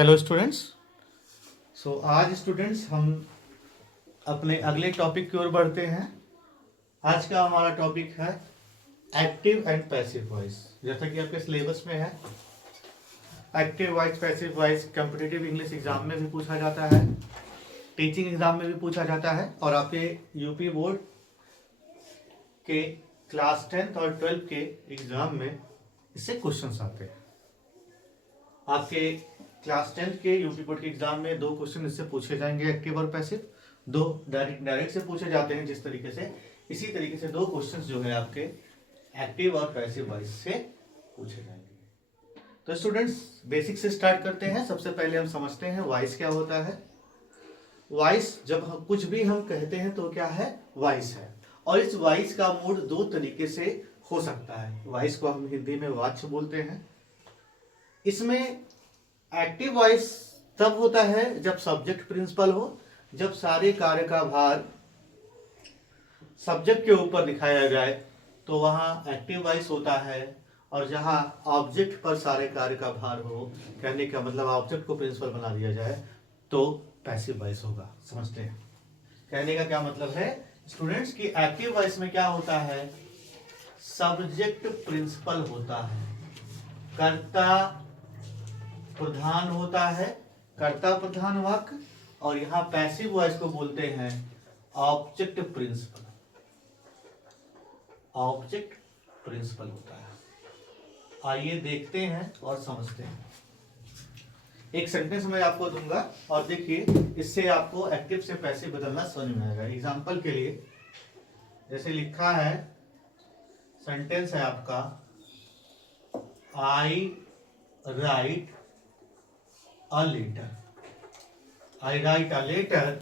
Hello students. आज students हम अपने अगले टॉपिक की ओर बढ़ते हैं। आज का हमारा टॉपिक है एक्टिव एंड पैसिव वॉइस। जैसा कि आपके सिलेबस में है, active voice passive voice competitive English exam में भी पूछा जाता है, टीचिंग एग्जाम में भी पूछा जाता है और आपके यूपी बोर्ड के क्लास 10th और 12th के एग्जाम में इससे क्वेश्चंस आते हैं। आपके क्लास 10th के यूपी बोर्ड के एग्जाम में 2 क्वेश्चन इससे पूछे जाएंगे, एक्टिव और पैसिव। 2 डायरेक्ट से पूछे जाते हैं जिस तरीके से, इसी तरीके से 2 क्वेश्चंस जो है आपके एक्टिव और पैसिव वॉइस से पूछे जाएंगे। तो स्टूडेंट्स बेसिक से स्टार्ट करते हैं। सबसे पहले हम समझते हैं वॉइस क्या होता है। वॉइस जब हम कुछ भी हम कहते हैं तो क्या है, वॉइस है। और इस वॉइस का मोड 2 तरीके से हो सकता है। वॉइस को हम हिंदी में वाच्य बोलते हैं। इसमें एक्टिव वॉइस तब होता है जब सब्जेक्ट प्रिंसिपल हो, जब सारे कार्य का भार सब्जेक्ट के ऊपर दिखाया जाए तो वहां एक्टिव वॉइस होता है। और जहां ऑब्जेक्ट पर सारे कार्य का भार हो, कहने का मतलब ऑब्जेक्ट को प्रिंसिपल बना दिया जाए, तो पैसिव वॉइस होगा। समझते हैं कहने का क्या मतलब है स्टूडेंट्स की एक्टिव वॉइस में क्या होता है, सब्जेक्ट प्रिंसिपल होता है, कर्ता प्रधान होता है, कर्ता प्रधान वाक्य। और यहां पैसिव वॉइस को बोलते हैं ऑब्जेक्ट प्रिंसिपल। ऑब्जेक्ट प्रिंसिपल होता है। आइए देखते हैं और समझते हैं। एक सेंटेंस मैं आपको दूंगा और देखिए इससे आपको एक्टिव से पैसिव बदलना समझ में आएगा। एग्जांपल के लिए जैसे लिखा है, सेंटेंस है आपका, I write a letter. I write a letter,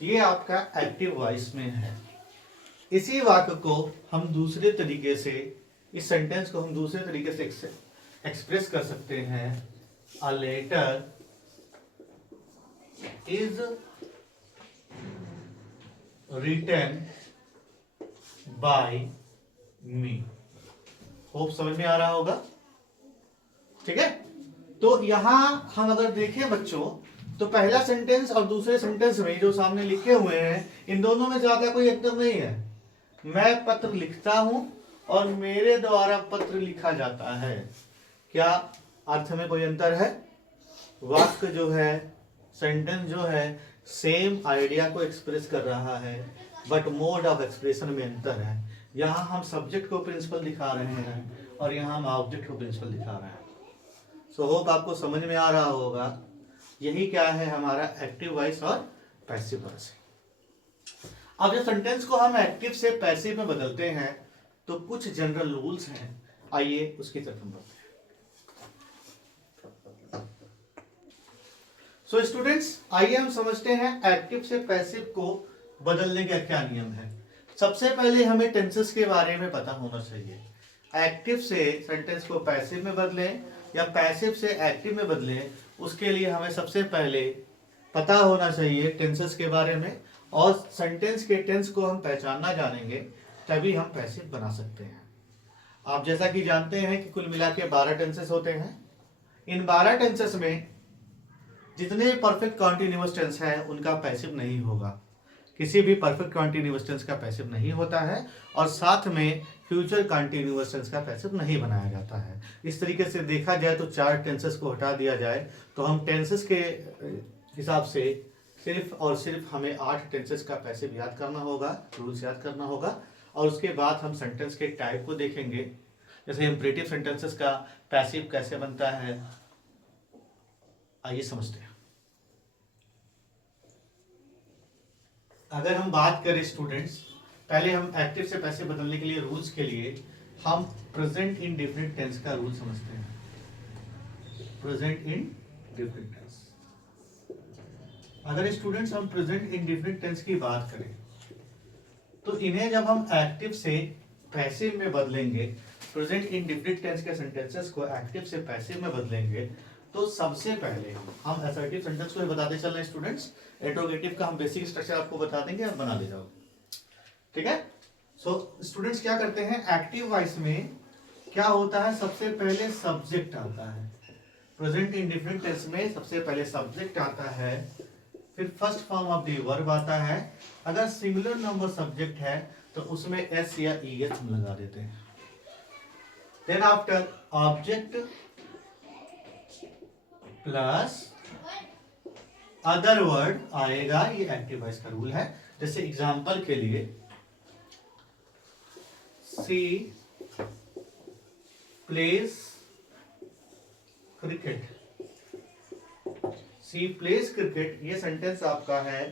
ये आपका एक्टिव वॉइस में है। इसी वाक्य को हम दूसरे तरीके से, इस सेंटेंस को हम दूसरे तरीके से एक्सप्रेस कर सकते हैं। A letter is written by me. Hope समझ में आ रहा होगा। ठीक है, तो यहां हम अगर देखें बच्चों, तो पहला सेंटेंस और दूसरे सेंटेंस में जो सामने लिखे हुए हैं, इन दोनों में ज्यादा कोई अंतर नहीं है। मैं पत्र लिखता हूं और मेरे द्वारा पत्र लिखा जाता है। क्या अर्थ में कोई अंतर है? वाक्य जो है, सेंटेंस जो है, सेम आइडिया को एक्सप्रेस कर रहा है, बट मोड ऑफ एक्सप्रेशन में अंतर है। यहां हम सब्जेक्ट को प्रिंसिपल दिखा रहे हैं और यहां हम ऑब्जेक्ट को प्रिंसिपल दिखा रहे हैं। सो होप आपको समझ में आ रहा होगा। यही क्या है हमारा एक्टिव वॉइस और पैसिव वॉइस। अब जब सेंटेंस को हम एक्टिव से पैसिव में बदलते हैं तो कुछ जनरल रूल्स हैं। आइए उसकी तरफ हम बढ़ते हैं। सो स्टूडेंट्स आइए हम समझते हैं एक्टिव से पैसिव को बदलने का क्या नियम है। सबसे पहले हमें टेंसेस के बारे में पता होना चाहिए। एक्टिव से सेंटेंस को पैसिव में बदलें या पैसिव से एक्टिव में बदलें, उसके लिए हमें सबसे पहले पता होना चाहिए टेंसेस के बारे में। और सेंटेंस के टेंस को हम पहचानना जानेंगे तभी हम पैसिव बना सकते हैं। आप जैसा कि जानते हैं कि कुल मिला के 12 टेंसेस होते हैं। इन 12 टेंसेस में जितने परफेक्ट कॉन्टिन्यूअस टेंस है उनका पैसिव नहीं होगा। किसी भी परफेक्ट कॉन्टिन्यूअस टेंस का पैसिव नहीं होता है और साथ में फ्यूचर कॉन्टिन्यूअस टेंस का पैसिव नहीं बनाया जाता है। इस तरीके से देखा जाए तो 4 टेंसेस को हटा दिया जाए तो हम टेंसेस के हिसाब से सिर्फ और सिर्फ हमें 8 टेंसेस का पैसिव याद करना होगा, रूल्स याद करना होगा। और उसके बाद हम सेंटेंस के टाइप को देखेंगे। जैसे इंपरेटिव सेंटेंसेस का पैसिव कैसे बनता है, आइए समझते हैं। अगर हम बात करें स्टूडेंट्स, पहले हम एक्टिव से पैसिव बदलने के लिए रूल्स के लिए हम प्रेजेंट इंडेफिनिट टेंस का रूल समझते हैं। प्रेजेंट इंडेफिनिट टेंस, अगर स्टूडेंट्स हम प्रेजेंट इंडेफिनिट टेंस की बात करें तो इन्हें जब हम एक्टिव से पैसिव में बदलेंगे, प्रेजेंट इंडेफिनिट टेंस के सेंटेंसेस को एक्टिव से पैसिव में बदलेंगे, तो सबसे पहले हम असर्टिव सेंटेंस को बताते चल रहे हैं स्टूडेंट्स। इंट्रोगेटिव का हम बेसिक स्ट्रक्चर आपको बता देंगे, आप बना ले जाओ। ठीक है, सो स्टूडेंट्स क्या करते हैं, एक्टिव वॉइस में क्या होता है, सबसे पहले सब्जेक्ट आता है। प्रेजेंट इंडेफिनिट टेंस में सबसे पहले सब्जेक्ट आता है, फिर first form of the verb आता है। अगर सिंगुलर नंबर सब्जेक्ट है तो उसमें एस या ई एस हम लगा देते हैं। Then after object plus other word आएगा, ये एक्टिव वॉइस का रूल है। जैसे एग्जांपल के लिए सी प्लेज क्रिकेट, सी प्लेज क्रिकेट, ये सेंटेंस आपका है।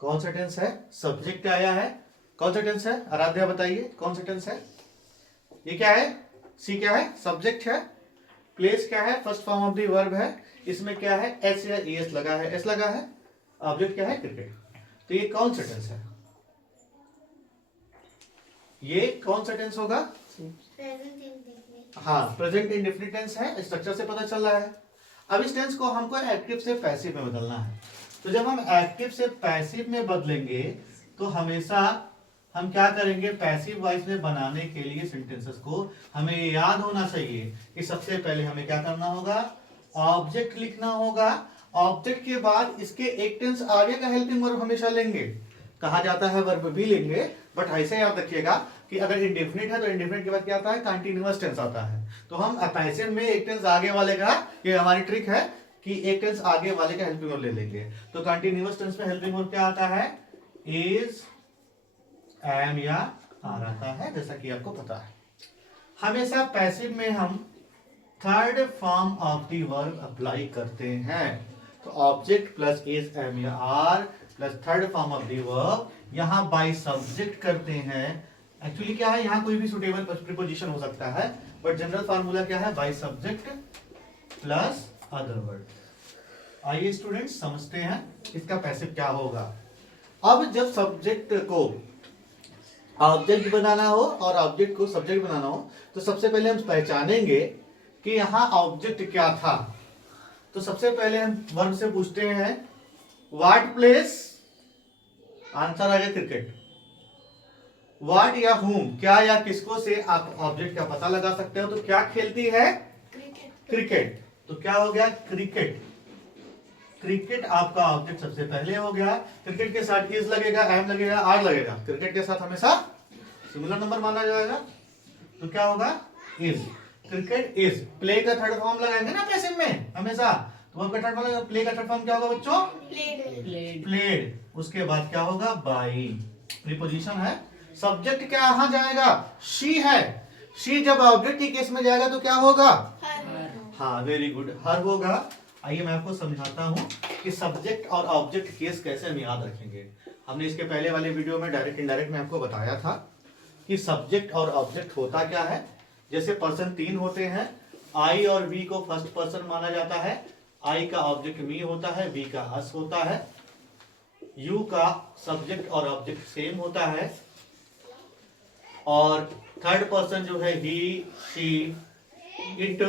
कौन सा टेंस है? सब्जेक्ट आया है। कौन सा टेंस है? आराध्या बताइए कौन सा टेंस है? ये क्या है? सी क्या है? सब्जेक्ट है। प्लेस क्या है? First form of the verb है। इसमें क्या है? एस या एस लगा है, एस लगा है। ऑब्जेक्ट क्या है? क्रिकेट। तो ये कौन सा टेंस है? ये कौन सा टेंस होगा? हाँ, प्रेजेंट इंडेफिनिट टेंस है। स्ट्रक्चर से पता चल रहा है। अब इस टेंस को हमको एक्टिव से पैसिव में बदलना है। तो जब हम एक्टिव से पैसिव में बदलेंगे तो हमेशा हम क्या करेंगे? पैसिव वॉइस में बनाने के लिए सेंटेंसेस को हमें याद होना चाहिए कि सबसे पहले हमें क्या करना होगा? ऑब्जेक्ट लिखना होगा। ऑब्जेक्ट के बाद इसके एक टेंस आगे का हेल्पिंग वर्ब हमेशा लेंगे। कहा जाता है वर्ब भी लेंगे, बट ऐसे याद रखिएगा कि अगर इंडेफिनिट है तो इंडेफिनिट के बाद क्या आता है? कंटीन्यूअस टेंस आता है। तो हम पैसिव में एक टेंस आगे वाले का, ये हमारी ट्रिक है कि एक टेंस आगे वाले का हेल्पिंग वर्ब ले लेंगे। तो कंटीन्यूअस टेंस में हेल्पिंग वर्ब क्या आता है? इज, एम या आर आता है, जैसा कि आपको पता है। हमेशा पैसिव में हम third form of the verb apply करते हैं। तो ऑब्जेक्ट प्लस इज, एम या are plus third form of the verb, यहां बाय सब्जेक्ट करते हैं। एक्चुअली क्या है? यहां कोई भी सुटेबल प्रीपोजिशन हो सकता है, बट जनरल फार्मूला क्या है? By subject plus other word. आइए स्टूडेंट्स समझते हैं इसका पैसिव क्या होगा। अब जब सब्जेक्ट को ऑब्जेक्ट बनाना हो और ऑब्जेक्ट को सब्जेक्ट बनाना हो तो सबसे पहले हम पहचानेंगे कि यहाँ ऑब्जेक्ट क्या था। तो सबसे पहले हम वर्ब से पूछते हैं व्हाट प्लेस, आंसर आ गया क्रिकेट। व्हाट या हुम, क्या या किसको से आप ऑब्जेक्ट का पता लगा सकते हो। तो क्या खेलती है? क्रिकेट। तो क्या हो गया? क्रिकेट। क्रिकेट आपका ऑब्जेक्ट सबसे पहले हो गया। क्रिकेट के साथ इज लगेगा, एम लगेगा, आर लगेगा। क्रिकेट के साथ हमेशा सिंगुलर नंबर माना जाएगा। तो क्या होगा? इज। Cricket is. प्ले का थर्ड फॉर्म लगाएंगे ना पैसिव में हमेशा, तो वर्ब का थर्ड फॉर्म, प्ले का थर्ड फॉर्म क्या होगा बच्चों? प्लेड। उसके बाद क्या होगा? बाई। प्रीपोजिशन है। सब्जेक्ट क्या यहां जाएगा? शी है। शी जब ऑब्जेक्ट के केस में जाएगा तो क्या होगा? हाँ, वेरी गुड, हर होगा। आइए मैं आपको समझाता हूं कि सब्जेक्ट और ऑब्जेक्ट केस कैसे हम याद रखेंगे। हमने इसके पहले वाले वीडियो में डायरेक्ट इनडायरेक्ट में आपको बताया था कि सब्जेक्ट और ऑब्जेक्ट होता क्या है। जैसे पर्सन 3 होते हैं, आई और वी को फर्स्ट पर्सन माना जाता है। आई का ऑब्जेक्ट मी होता है, वी का अस होता है। यू का सब्जेक्ट और ऑब्जेक्ट सेम होता है। और थर्ड पर्सन जो है ही, शी, इट,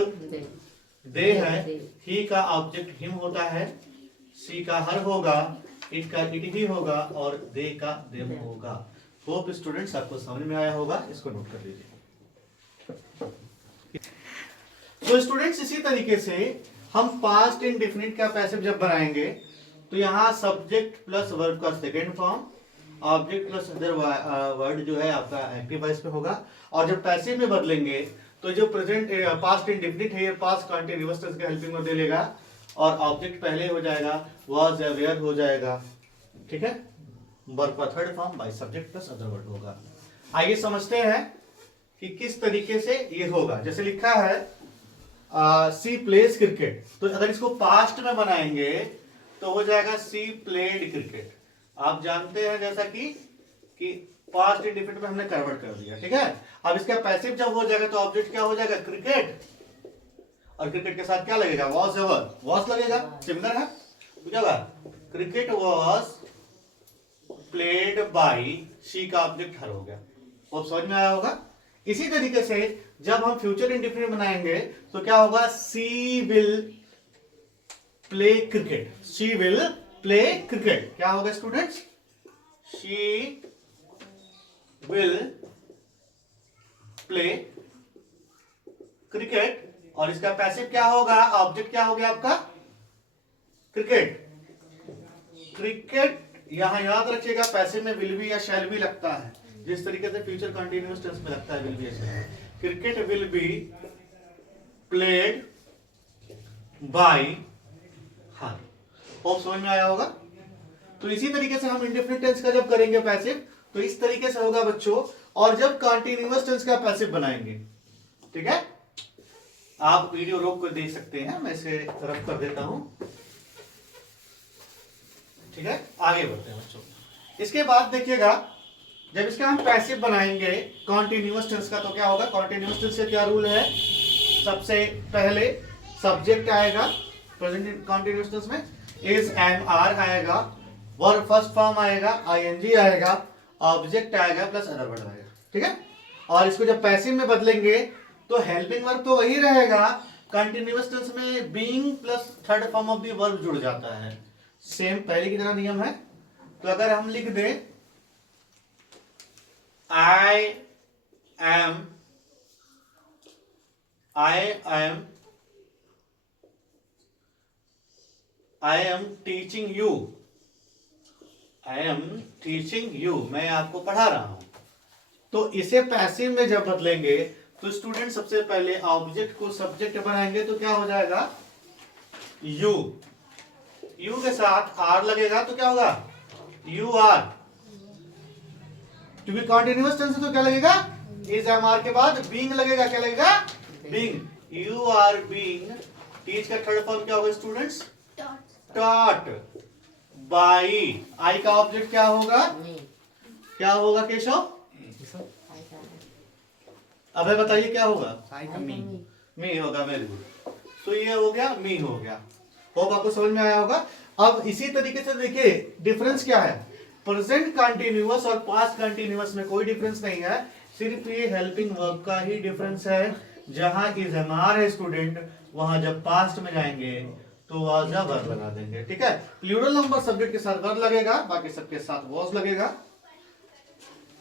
दे है। ही का ऑब्जेक्ट हिम होता है। सी का हर होगा। इट का इट ही होगा और दे का देम होगा। होप स्टूडेंट्स आपको समझ में आया होगा, इसको नोट कर लीजिए। तो स्टूडेंट्स इसी तरीके से हम पास्ट इंडेफिनिट का पैसिव जब बनाएंगे तो यहाँ सब्जेक्ट प्लस वर्ब का second form, object plus other word जो है आपका एक्टिव वॉइस में होगा। और जब पैसिव में बदलेंगे तो जो प्रेजेंट पास्ट इंडेफिनिट है ये पास्ट कंटीन्यूअस टेंस के हेल्पिंग में दे लेगा और ऑब्जेक्ट पहले हो जाएगा, वाज या वेयर हो जाएगा। ठीक है, वर्ब का third form by subject plus other word होगा। आइए समझते हैं कि किस तरीके से ये होगा। जैसे लिखा है सी प्लेज क्रिकेट, तो अगर इसको पास्ट में बनाएंगे तो हो जाएगा सी प्लेड क्रिकेट। आप जानते हैं जैसा कि पास्ट इंडेफिनिट में हमने कन्वर्ट कर दिया। ठीक है, अब इसका पैसिव जब हो जाएगा तो ऑब्जेक्ट क्या हो जाएगा? क्रिकेट। और क्रिकेट के साथ क्या लगेगा? वॉज एवर, वॉज लगेगा, सिमिलर है, बुझेगा। Cricket was played by, she का ऑब्जेक्ट हर हो गया। वो समझ में आया होगा। इसी तरीके से जब हम फ्यूचर इंडेफिनिट बनाएंगे तो क्या होगा? She will play cricket, she will play cricket. क्या होगा students? She will play cricket. और इसका पैसिव क्या होगा, ऑब्जेक्ट क्या हो गया आपका, क्रिकेट। क्रिकेट यहां याद रखिएगा, पैसिव में विल बी या शैल बी लगता है, जिस तरीके से फ्यूचर कंटिन्यूअस टेंस में लगता है विल बी या shall. Cricket will be played by her. Hope समझ में आया होगा। तो इसी तरीके से हम इंडेफिनिट टेंस का जब करेंगे पैसिव तो इस तरीके से होगा बच्चों, और जब कंटिन्यूअस टेंस का पैसिव बनाएंगे, ठीक है, आप वीडियो रोक कर देख सकते हैं, मैं इसे रफ कर देता हूं, ठीक है। आगे बढ़ते हैं बच्चों। इसके बाद देखिएगा, जब इसका हम पैसिव बनाएंगे कॉन्टिन्यूअस टेंस का, तो क्या होगा, कॉन्टिन्यूअस टेंस का क्या रूल है, सबसे पहले सब्जेक्ट आएगा प्रेजेंट कॉन्टिन्यूअस टेंस में, इज एम आर आएगा, वर्ब फर्स्ट फॉर्म आएगा, आईएनजी आएगा, ऑब्जेक्ट आएगा प्लस अदर वर्ड आएगा, ठीक है। और इसको जब पैसिव में बदलेंगे तो हेल्पिंग वर्ब तो वही रहेगा, कंटिन्यूअस टेंस में being plus third form of the verb जुड़ जाता है, सेम पहले की तरह नियम है। तो अगर हम लिख दें आई एम टीचिंग यू, मैं आपको पढ़ा रहा हूं। तो इसे पैसिव में जब बदलेंगे तो स्टूडेंट सबसे पहले ऑब्जेक्ट को सब्जेक्ट बनाएंगे, तो क्या हो जाएगा, यू, यू के साथ आर लगेगा तो क्या होगा, यू आर, क्योंकि कॉन्टिन्यूअस टेंस है तो क्या लगेगा, इज एम आर के बाद बीइंग लगेगा, क्या लगेगा, being, you are being, teach का थर्ड फॉर्म क्या होगा स्टूडेंट्स, टॉट बाई, आई का ऑब्जेक्ट क्या होगा, क्या होगा केशव, अबे बताइए क्या होगा, मी होगा, वेरी गुड। तो ये हो गया, मी हो गया। होप आपको समझ में आया होगा। अब इसी तरीके से देखिए डिफरेंस क्या है, प्रेजेंट कंटिन्यूअस और पास्ट कंटिन्यूअस में कोई डिफरेंस नहीं है, सिर्फ ये हेल्पिंग वर्ब का ही डिफरेंस है। जहां इज एम आर है स्टूडेंट, वहां जब पास्ट में जाएंगे तो वाज या वर्ब लगा देंगे, ठीक है। प्लूरल नंबर सब्जेक्ट के साथ वर्ब लगेगा, बाकी सबके साथ वाज लगेगा,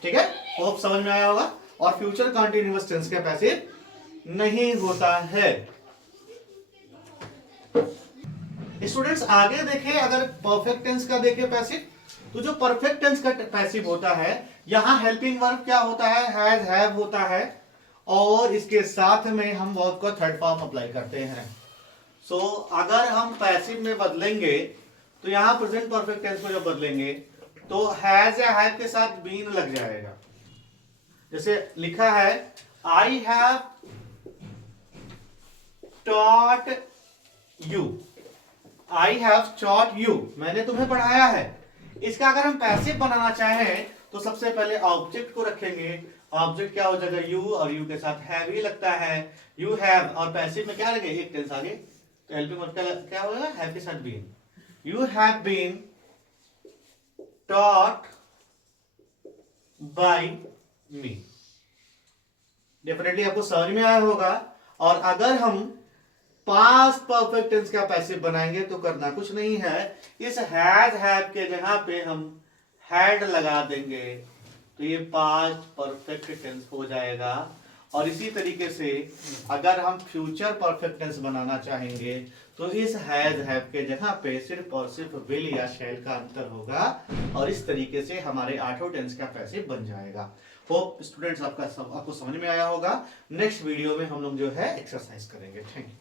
ठीक है। होप समझ में आया होगा। और फ्यूचर कंटिन्यूअस टेंस के पैसिव नहीं होता है। स्टूडेंट्स आगे देखें, अगर परफेक्ट टेंस का देखें पैसिव, तो जो परफेक्ट टेंस का पैसिव होता है, यहां हेल्पिंग वर्ब क्या होता है, हैज हैव होता है, और इसके साथ में हम वर्ब का थर्ड फॉर्म अप्लाई करते हैं। सो अगर हम पैसिव में बदलेंगे तो यहां प्रेजेंट परफेक्ट टेंस को जब बदलेंगे तो हैज या हैव के साथ बीन लग जाएगा। जैसे लिखा है I have taught you, I have taught you, मैंने तुम्हें पढ़ाया है। इसका अगर हम पैसिव बनाना चाहें तो सबसे पहले ऑब्जेक्ट को रखेंगे, ऑब्जेक्ट क्या हो जाएगा, यू, और यू के साथ हैव ही लगता है, यू हैव, और पैसिव में क्या लगे, एक टेंस आगे, तो हेल्पिंग वर्ब क्या होगा, हैव के साथ been, you have been taught by me. Definitely आपको समझ में आया होगा। और अगर हम पास्ट परफेक्ट टेंस का पैसिव बनाएंगे तो करना कुछ नहीं है, इस हैज हैव के जगह पे हम हैड लगा देंगे, तो ये पास्ट परफेक्ट टेंस हो जाएगा। और इसी तरीके से अगर हम फ्यूचर परफेक्ट टेंस बनाना चाहेंगे तो इस हैज हैव के जगह पे सिर्फ और सिर्फ विल या शैल का अंतर होगा, और इस तरीके से हमारे आठों टेंस का पैसिव बन जाएगा। होप स्टूडेंट्स आपको समझ में आया होगा। नेक्स्ट वीडियो में हम लोग जो है एक्सरसाइज करेंगे। Thank you.